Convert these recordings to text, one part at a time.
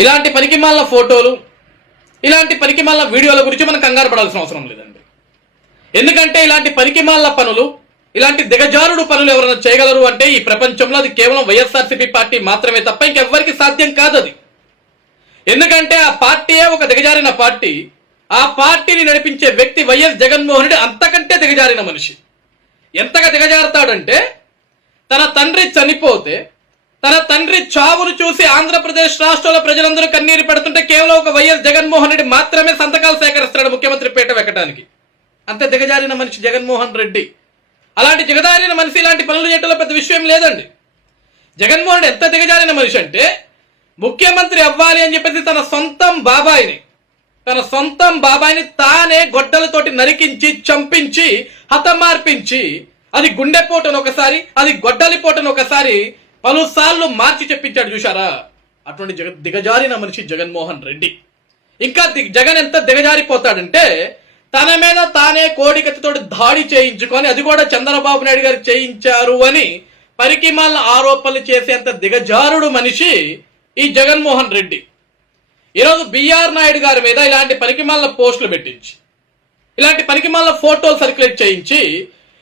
ఇలాంటి పనికిమాలిన ఫోటోలు, ఇలాంటి పనికిమాలిన వీడియోల గురించి మనం కంగారు పడాల్సిన అవసరం లేదండి. ఎందుకంటే ఇలాంటి పనికిమాలిన పనులు, ఇలాంటి దిగజారుడు పనులు ఎవరైనా చేయగలరు అంటే ఈ ప్రపంచంలో అది కేవలం వైఎస్ఆర్సీపీ పార్టీ మాత్రమే తప్ప ఇంకెవ్వరికి సాధ్యం కాదు అది. ఎందుకంటే ఆ పార్టీయే ఒక దిగజారిన పార్టీ. ఆ పార్టీని నడిపించే వ్యక్తి వైఎస్ జగన్మోహన్ రెడ్డి అంతకంటే దిగజారిన మనిషి. ఎంతగా దిగజారుతాడంటే తన తండ్రి చనిపోతే, తన తండ్రి చావును చూసి ఆంధ్రప్రదేశ్ రాష్ట్రంలో ప్రజలందరూ కన్నీరు పెడుతుంటే కేవలం ఒక వైఎస్ జగన్మోహన్ రెడ్డి మాత్రమే సంతకాలు సేకరిస్తాడు ముఖ్యమంత్రి పీట ఎక్కడానికి. అంతే దిగజారిన మనిషి జగన్మోహన్ రెడ్డి. అలాంటి దిగజారిన మనిషి ఇలాంటి పనులు చేయడంలో పెద్ద విషయం లేదండి. జగన్మోహన్ రెడ్డి ఎంత దిగజారిన మనిషి అంటే ముఖ్యమంత్రి అవ్వాలి అని చెప్పేసి తన సొంతం బాబాయిని తానే గొడ్డలతోటి నరికించి, చంపించి, హతమార్పించి, అది గుండెపోటును ఒకసారి, అది గొడ్డలిపోటును ఒకసారి పలుసార్లు మార్చి చెప్పించాడు చూశారా. అటువంటి దిగజారిన మనిషి జగన్మోహన్ రెడ్డి. ఇంకా జగన్ ఎంత దిగజారిపోతాడంటే తన మీద తానే కోడికత్తితో దాడి చేయించుకొని, అది కూడా చంద్రబాబు నాయుడు గారు చేయించారు అని పరికిమాల ఆరోపణలు చేసేంత దిగజారుడు మనిషి ఈ జగన్మోహన్ రెడ్డి. ఈరోజు బిఆర్ నాయుడు గారి మీద ఇలాంటి పనికిమాల పోస్టులు పెట్టించి, ఇలాంటి పనికిమాల ఫోటోలు సర్క్యులేట్ చేయించి,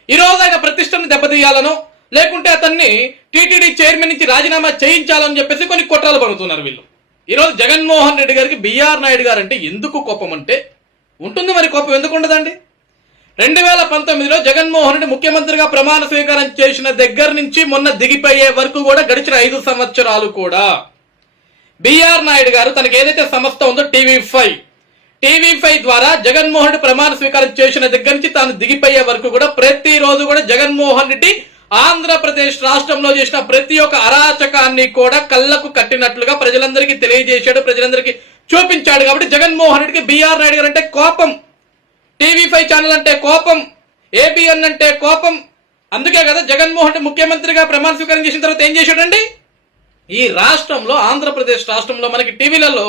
ఈరోజు ఆయన ప్రతిష్టను దెబ్బతీయాలనో లేకుంటే అతన్ని టీటీడీ చైర్మన్ నుంచి రాజీనామా చేయించాలని చెప్పేసి కొన్ని కుట్రలు పడుతున్నారు వీళ్ళు. ఈరోజు జగన్మోహన్ రెడ్డి గారికి బిఆర్ నాయుడు గారు అంటే ఎందుకు కోపం అంటే ఉంటుంది, మరి కోపం ఎందుకు ఉండదండి. 2019లో జగన్మోహన్ రెడ్డి ముఖ్యమంత్రిగా ప్రమాణ స్వీకారం చేసిన దగ్గర నుంచి మొన్న దిగిపోయే వరకు కూడా గడిచిన 5 సంవత్సరాలు కూడా బిఆర్ నాయుడు గారు తనకి ఏదైతే సంస్థ ఉందో టీవీ5 ద్వారా జగన్మోహన్ రెడ్డి ప్రమాణ స్వీకారం చేసిన దగ్గర నుంచి తాను దిగిపోయే వరకు కూడా ప్రతిరోజు కూడా జగన్మోహన్ రెడ్డి ఆంధ్రప్రదేశ్ రాష్ట్రంలో చేసిన ప్రతి ఒక్క అరాచకాన్ని కూడా కళ్ళకు కట్టినట్లుగా ప్రజలందరికీ తెలియజేశాడు, ప్రజలందరికీ చూపించాడు. కాబట్టి జగన్మోహన్ రెడ్డికి బిఆర్ నాయుడు గారు అంటే కోపం, టీవీ5 ఛానల్ అంటే కోపం, ఏబిఎన్ అంటే కోపం. అందుకే కదా జగన్మోహన్ రెడ్డి ముఖ్యమంత్రిగా ప్రమాణ స్వీకారం చేసిన తర్వాత ఏం చేశాడండి, ఈ రాష్ట్రంలో ఆంధ్రప్రదేశ్ రాష్ట్రంలో మనకి టీవీలలో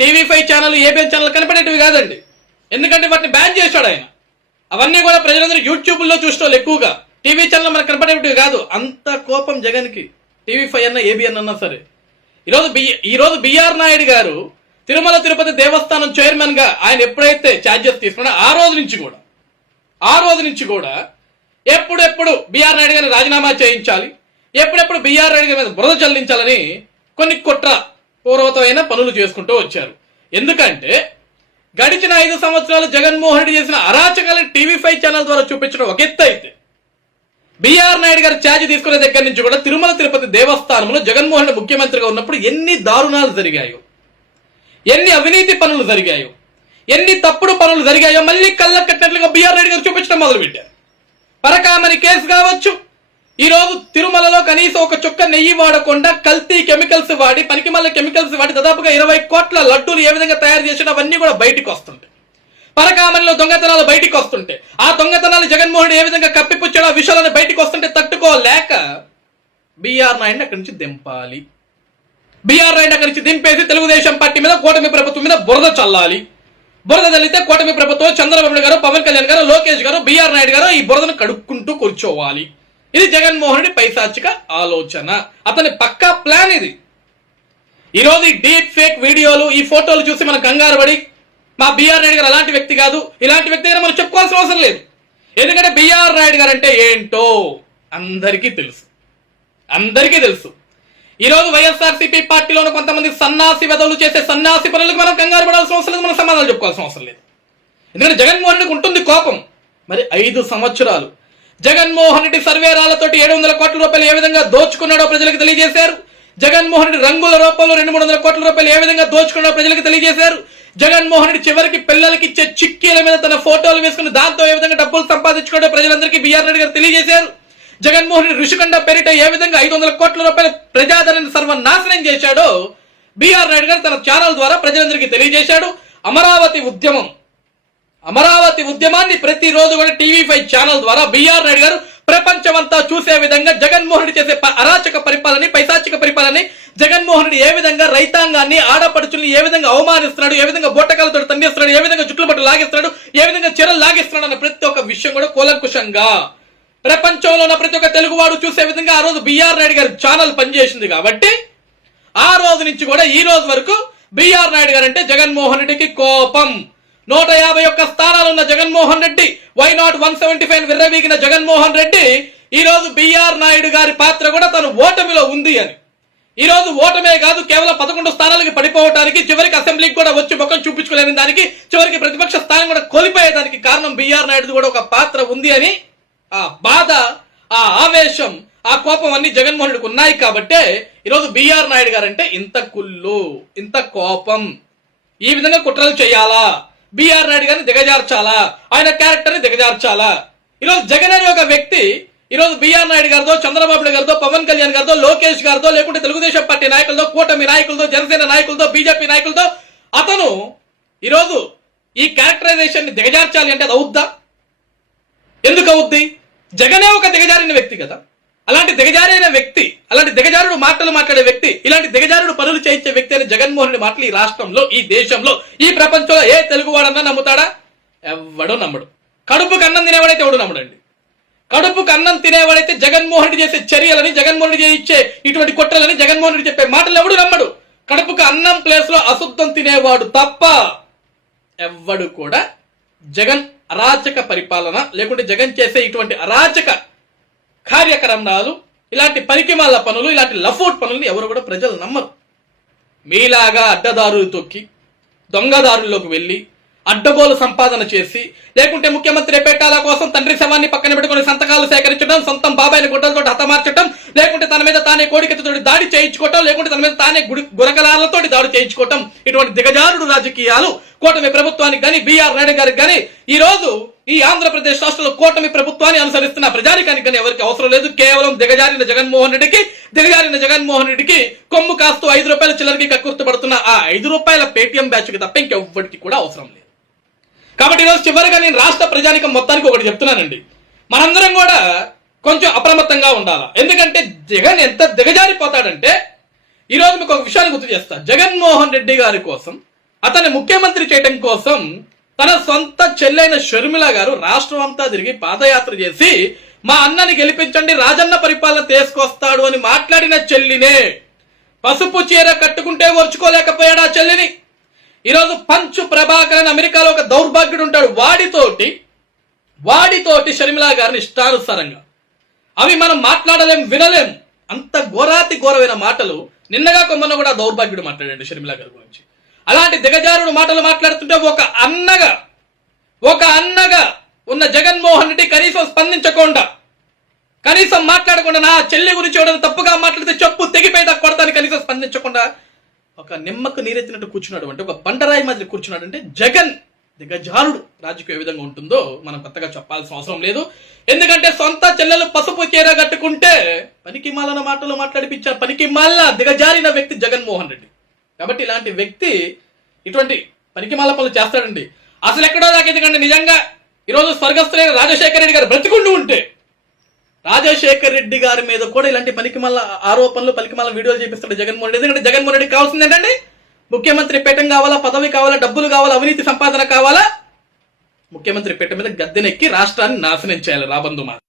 టీవీ5 ఛానల్, ఏబిఎన్ ఛానల్ కనపడేటివి కాదండి. ఎందుకంటే వాటిని బ్యాన్ చేశాడు ఆయన. అవన్నీ కూడా ప్రజలందరూ యూట్యూబ్లో చూసేవాళ్ళు ఎక్కువగా, టీవీ ఛానల్ మనకు కనపడేటివి కాదు. అంత కోపం జగన్కి, టీవీ5 అన్నా ఏబిఎన్ అన్నా సరే. ఈరోజు బిఆర్ నాయుడు గారు తిరుమల తిరుపతి దేవస్థానం చైర్మన్ గా ఆయన ఎప్పుడైతే ఛార్జెస్ తీసుకున్నా ఆ రోజు నుంచి కూడా ఎప్పుడెప్పుడు బిఆర్ నాయుడు గారిని రాజీనామా చేయించాలి, ఎప్పుడెప్పుడు బిఆర్ నాయుడు గారి మీద బురద చల్లించాలని కొన్ని కుట్ర పూర్వతమైన పనులు చేసుకుంటూ వచ్చారు. ఎందుకంటే గడిచిన 5 సంవత్సరాలు జగన్మోహన్ రెడ్డి చేసిన అరాచకాలను టీవీ5 ఛానల్ ద్వారా చూపించడం ఒక ఎత్తు అయితే, బిఆర్ నాయుడు గారు ఛార్జ్ తీసుకునే దగ్గర నుంచి కూడా తిరుమల తిరుపతి దేవస్థానంలో జగన్మోహన్ రెడ్డి ముఖ్యమంత్రిగా ఉన్నప్పుడు ఎన్ని దారుణాలు జరిగాయో, ఎన్ని అవినీతి పనులు జరిగాయో, ఎన్ని తప్పుడు పనులు జరిగాయో మళ్ళీ కళ్ళ కట్టినట్లుగా బిఆర్ నాయుడు గారు చూపించడం మొదలుపెట్టారు. పరకామణి కేసు కావచ్చు, ఈరోజు తిరుమలలో కనీసం ఒక చుక్క నెయ్యి వాడకుండా కల్తీ కెమికల్స్ వాడి, పనికిమాల కెమికల్స్ వాడి దాదాపుగా 20 కోట్ల లడ్డూలు ఏ విధంగా తయారు చేసినా అవన్నీ కూడా బయటకు వస్తుంటాయి. పరకామణిలో దొంగతనాలు బయటికి వస్తుంటే, ఆ దొంగతనాలు జగన్మోహన్ రెడ్డి ఏ విధంగా కప్పిపుచ్చాడో ఆ విషయాలను బయటకు వస్తుంటే తట్టుకోలేక బిఆర్ నాయుడిని అక్కడి నుంచి దింపాలి. బిఆర్ నాయుడు అక్కడి నుంచి దింపేసి తెలుగుదేశం పార్టీ మీద, కూటమి ప్రభుత్వం మీద బురద చల్లాలి. బురద చల్లితే కూటమి ప్రభుత్వం, చంద్రబాబు నాయుడు గారు, పవన్ కళ్యాణ్ గారు, లోకేష్ గారు, బిఆర్ నాయుడు గారు ఈ బురదను కడుక్కుంటూ కూర్చోవాలి. ఇది జగన్మోహన్ రెడ్డి పైశాచిక ఆలోచన, అతని పక్కా ప్లాన్ ఇది. ఈరోజు ఈ డీప్ ఫేక్ వీడియోలు, ఈ ఫోటోలు చూసి మనం కంగారు పడి మా బిఆర్ నాయుడు గారు అలాంటి వ్యక్తి కాదు, ఇలాంటి వ్యక్తి మనం చెప్పుకోవాల్సిన అవసరం లేదు. ఎందుకంటే బిఆర్ నాయుడు గారు అంటే ఏంటో అందరికీ తెలుసు. ఈరోజు వైఎస్ఆర్సీపీ పార్టీలోని కొంతమంది సన్నాసి వెదవులు చేసే సన్నాసి పనులకు మనం కంగారు పడాల్సిన అవసరం లేదు, మనం సమాధానాలు చెప్పుకోవాల్సిన అవసరం లేదు. ఎందుకంటే జగన్మోహన్ రెడ్డికి ఉంటుంది కోపం. మరి 5 సంవత్సరాలు జగన్మోహన్ రెడ్డి సర్వేరాలతోటి 700 కోట్ల రూపాయలు ఏ విధంగా దోచుకున్నాడో ప్రజలకు తెలియజేశారు. జగన్మోహన్ రెడ్డి రంగుల రూపంలో 200-300 కోట్ల రూపాయలు ఏ విధంగా దోచుకున్నాడో ప్రజలకు తెలియజేశారు. జగన్మోహన్ రెడ్డి చివరికి పిల్లలకి ఇచ్చే చిక్కీల మీద తన ఫోటోలు వేసుకుని దాంతో ఏ విధంగా డబ్బులు సంపాదించుకున్నాడో ప్రజలందరికీ బిఆర్ నాయుడు గారు తెలియజేశారు. జగన్మోహన్ రెడ్డి ఋషికొండ పేరిట ఏ విధంగా 500 కోట్ల రూపాయల ప్రజాదరణ సర్వనాశనం చేశాడో బిఆర్ నాయుడు గారు తన ఛానల్ ద్వారా ప్రజలందరికీ తెలియజేశాడు. అమరావతి ఉద్యమాన్ని ప్రతిరోజు కూడా టీవీ5 ఛానల్ ద్వారా బిఆర్ నాయుడు గారు ప్రపంచమంతా చూసే విధంగా జగన్మోహన్ రెడ్డి చేసే అరాచక పరిపాలన, పైశాచిక పరిపాలన, జగన్మోహన్ రెడ్డి ఏ విధంగా రైతాంగాన్ని, ఆడపడుచుల్ని ఏ విధంగా అవమానిస్తున్నాడు, ఏ విధంగా బొట్టకాలతో తండిస్తున్నాడు, ఏ విధంగా జుట్లు బట్టలు లాగిస్తున్నాడు, ఏ విధంగా చీరలు లాగిస్తున్నాడు అన్న ప్రతి ఒక్క విషయం కూడా కూలంకుషంగా ప్రపంచంలో ఉన్న ప్రతి ఒక్క తెలుగువాడు చూసే విధంగా ఆ రోజు బిఆర్ నాయుడు గారి ఛానల్ పనిచేసింది. కాబట్టి ఆ రోజు నుంచి కూడా ఈ రోజు వరకు బిఆర్ నాయుడు గారు అంటే జగన్మోహన్ రెడ్డికి కోపం. 151 స్థానాలు ఉన్న జగన్మోహన్ రెడ్డి, వై నాట్ 175 విర్రవీగిన జగన్మోహన్ రెడ్డి ఈ రోజు బిఆర్ నాయుడు గారి పాత్ర కూడా తను ఓటమిలో ఉంది అని. ఈ రోజు ఓటమే కాదు, కేవలం 11 స్థానాలకి పడిపోవడానికి, చివరికి అసెంబ్లీకి కూడా వచ్చి ముఖం చూపించుకోలేని దానికి, చివరికి ప్రతిపక్ష స్థానం కూడా కోల్పోయేదానికి కారణం బిఆర్ నాయుడు కూడా ఒక పాత్ర ఉంది అని ఆ బాధ, ఆ ఆవేశం, ఆ కోపం అన్ని జగన్మోహన్ రెడ్డికి ఉన్నాయి. కాబట్టే ఈరోజు బిఆర్ నాయుడు గారు అంటే ఇంత కుళ్ళు, ఇంత కోపం, ఈ విధంగా కుట్రలు చేయాలా, బిఆర్ నాయుడు గారిని దిగజార్చాలా, ఆయన క్యారెక్టర్ ని దిగజార్చాలా. ఈరోజు జగన్ అనే ఒక వ్యక్తి ఈరోజు బిఆర్ నాయుడు గారితో, చంద్రబాబు నాయుడు గారితో, పవన్ కళ్యాణ్ గారితో, లోకేష్ గారితో, లేకుంటే తెలుగుదేశం పార్టీ నాయకులతో, కూటమి నాయకులతో, జనసేన నాయకులతో, బీజేపీ నాయకులతో అతను ఈరోజు ఈ క్యారెక్టరైజేషన్ ని దిగజార్చాలి అంటే అది అవుద్దా? ఎందుకు అవుద్ది? జగనే ఒక దిగజారిన వ్యక్తి కదా. అలాంటి దిగజారైన వ్యక్తి, అలాంటి దిగజారుడు మాటలు మాట్లాడే వ్యక్తి, ఇలాంటి దిగజారుడు పనులు చేయించే వ్యక్తి అని జగన్మోహన్ రెడ్డి మాటలు ఈ రాష్ట్రంలో, ఈ దేశంలో, ఈ ప్రపంచంలో ఏ తెలుగువాడన్నా నమ్ముతాడా? ఎవడో నమ్మడు. కడుపుకు అన్నం తినేవాడైతే ఎవడు నమ్మడండి. కడుపుకు అన్నం తినేవాడైతే జగన్మోహన్ రెడ్డి చేసే చర్యలని, జగన్మోహన్ రెడ్డి ఇచ్చే ఇటువంటి కుట్రలని, జగన్మోహన్ రెడ్డి చెప్పే మాటలు ఎవడు నమ్మడు. కడుపుకు అన్నం ప్లేస్ లో అశుద్ధం తినేవాడు తప్ప ఎవ్వడు కూడా జగన్ అరాచక పరిపాలన, లేకుంటే జగన్ చేసే ఇటువంటి అరాచక కార్యక్రమాలు, ఇలాంటి పనికిమాల పనులు, ఇలాంటి లఫోట్ పనులని ఎవరు కూడా ప్రజలు నమ్మరు. మీలాగా అడ్డదారులు తొక్కి, దొంగదారుల్లోకి వెళ్ళి అడ్డగోలు సంపాదన చేసి, లేకుంటే ముఖ్యమంత్రి పేటాల కోసం తండ్రి శవాన్ని పక్కన పెట్టుకుని సంతకాలు సేకరించడం, సొంతం బాబాయిని గుడ్డలతో హతమార్చడం, లేకుంటే తన మీద తానే కోడికతో దాడి చేయించుకోవటం, లేకుంటే తన మీద తానే గురకలాలతో దాడి చేయించుకోవటం, ఇటువంటి దిగజారుడు రాజకీయాలు కూటమి ప్రభుత్వానికి కానీ, బిఆర్ నాయుడు గారికి కానీ, ఈ రోజు ఈ ఆంధ్రప్రదేశ్ రాష్ట్రంలో కూటమి ప్రభుత్వాన్ని అనుసరిస్తున్న ప్రజానికానికి కానీ ఎవరికి అవసరం లేదు. కేవలం దిగజారిన జగన్మోహన్ రెడ్డికి కొమ్ము కాస్తూ 5 రూపాయల చిల్లరకి కక్కుర్తపడుతున్న ఆ 5 రూపాయల పేటిఎం బ్యాచ్ కి తప్ప ఇంకెవ్వరికి కూడా అవసరం లేదు. కాబట్టి ఈరోజు చివరిగా నేను రాష్ట్ర ప్రజానికం మొత్తానికి ఒకటి చెప్తున్నానండి, మనందరం కూడా కొంచెం అప్రమత్తంగా ఉండాలి. ఎందుకంటే జగన్ ఎంత దిగజారిపోతాడంటే, ఈరోజు మీకు ఒక విషయాన్ని గుర్తు చేస్తా. జగన్మోహన్ రెడ్డి గారి కోసం, అతన్ని ముఖ్యమంత్రి చేయడం కోసం తన సొంత చెల్లైన షర్మిల గారు రాష్ట్రం అంతా తిరిగి పాదయాత్ర చేసి మా అన్నని గెలిపించండి, రాజన్న పరిపాలన తీసుకొస్తాడు అని మాట్లాడిన చెల్లినే పసుపు చీర కట్టుకుంటే ఓర్చుకోలేకపోయాడు ఆ చెల్లిని. ఈరోజు పంచు ప్రభాకరన్ అమెరికాలో ఒక దౌర్భాగ్యుడు ఉంటాడు, వాడితోటి షర్మిల గారిని ఇష్టానుసారంగా, అవి మనం మాట్లాడలేం, వినలేం, అంత ఘోరాతి ఘోరమైన మాటలు నిన్నగా కొమ్మన్న కూడా దౌర్భాగ్యుడు మాట్లాడండి షర్మిల గారి గురించి. అలాంటి దిగజారుడు మాటలు మాట్లాడుతుంటే ఒక అన్నగా ఉన్న జగన్మోహన్ రెడ్డి కనీసం స్పందించకుండా, కనీసం మాట్లాడకుండా, నా చెల్లి గురించి ఎవరైనా తప్పుగా మాట్లాడితే చెప్పు తెగిపోయి కొడతాను కనీసం స్పందించకుండా ఒక నిమ్మకు నీరెత్తినట్టు కూర్చున్నాడు అంటే, ఒక బండరాయి మాదిరి కూర్చున్నాడు అంటే జగన్ దిగజారుడు రాజకీయ ఏ విధంగా ఉంటుందో మనం కొత్తగా చెప్పాల్సిన అవసరం లేదు. ఎందుకంటే సొంత చెల్లెలు పసుపు చీర కట్టుకుంటే పనికి మాలిన మాటలు మాట్లాడిపించారు, పనికి మాలిన దిగజారిన వ్యక్తి జగన్మోహన్ రెడ్డి. కాబట్టి ఇలాంటి వ్యక్తి ఇటువంటి పనికిమాల పనులు చేస్తాడండి. అసలు ఎక్కడో దాకా ఎందుకంటే నిజంగా ఈరోజు స్వర్గస్థులైన రాజశేఖర రెడ్డి గారు బ్రతికుంటూ ఉంటే, రాజశేఖర రెడ్డి గారి మీద కూడా ఇలాంటి పనికిమాల ఆరోపణలు, పనికిమాల వీడియోలు చేపిస్తాడు జగన్మోహన్ రెడ్డి. ఎందుకంటే జగన్మోహన్ రెడ్డికి కావాల్సింది ఏంటంటే ముఖ్యమంత్రి పీఠం కావాలా, పదవి కావాలా, డబ్బులు కావాలా, అవినీతి సంపాదన కావాలా, ముఖ్యమంత్రి పీఠం మీద గద్దెనెక్కి రాష్ట్రాన్ని నాశనం చేయాలి రాబందు మా